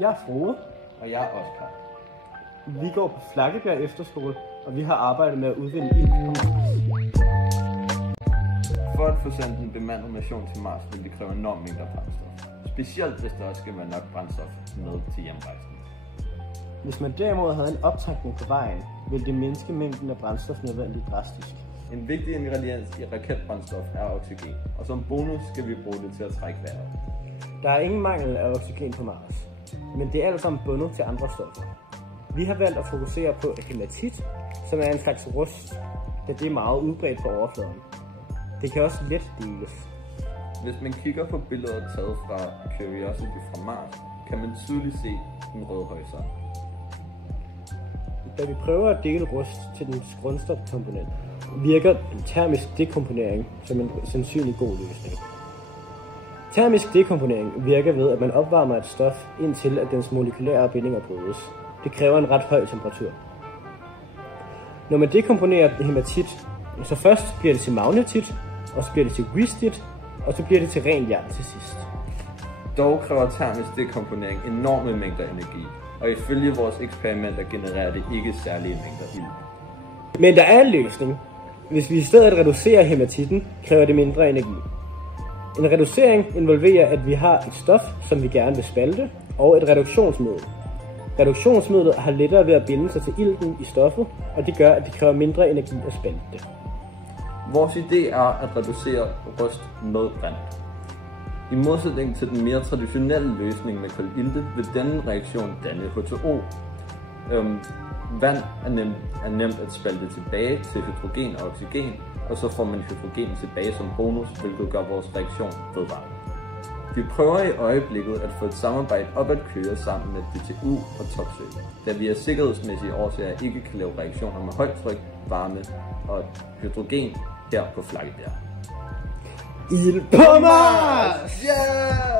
Jeg er Frode. Og jeg er Oskar. Vi går på Flakkebjerg Efterskole, og vi har arbejdet med at udvinde ilt på Mars. For at få sendt en bemandet mission til Mars, vil det kræve enormt mængder brændstof. Specielt hvis der også skal være nok brændstof med til hjemrejsen. Hvis man derimod havde en optankning på vejen, ville det mindske mængden af brændstof nødvendigt drastisk. En vigtig ingrediens i raketbrændstof er oxygen, og som bonus skal vi bruge det til at trække vejret. Der er ingen mangel af oxygen på Mars, men det er alt sammen bundet til andre stoffer. Vi har valgt at fokusere på hæmatit, som er en slags rust, da det er meget udbredt på overfladen. Det kan også let deles. Hvis man kigger på billeder taget fra Curiosity fra Mars, kan man tydeligt se en rød horisont. Da vi prøver at dele rust til dens grundstofkomponent, virker termisk dekomponering som en sandsynlig god løsning. Termisk dekomponering virker ved, at man opvarmer et stof indtil at dens molekylære bindinger brydes. Det kræver en ret høj temperatur. Når man dekomponerer hæmatit, så først bliver det til magnetit, og så bliver det til gristit, og så bliver det til ren jern til sidst. Dog kræver termisk dekomponering enorme mængder energi, og ifølge vores eksperimenter genererer det ikke særlige mængder ild. Men der er en løsning. Hvis vi i stedet reducerer hæmatitten, kræver det mindre energi. En reducering involverer, at vi har et stof, som vi gerne vil spalte, og et reduktionsmiddel. Reduktionsmidlet har lettere ved at binde sig til ilten i stoffet, og det gør, at det kræver mindre energi at spalte det. Vores idé er at reducere rust med brint. I modsætning til den mere traditionelle løsning med kulilte, vil denne reaktion danne H2O. Vand er nemt at spalte tilbage til hydrogen og oxygen, og så får man hydrogen tilbage som bonus, hvilket gør vores reaktion vedvarende. Vi prøver i øjeblikket at få et samarbejde op at køre sammen med DTU og Topsø, da vi af sikkerhedsmæssige årsager ikke kan lave reaktioner med højtryk, varme og hydrogen her på Flakkebjerg. Ild på Mars! Yeah!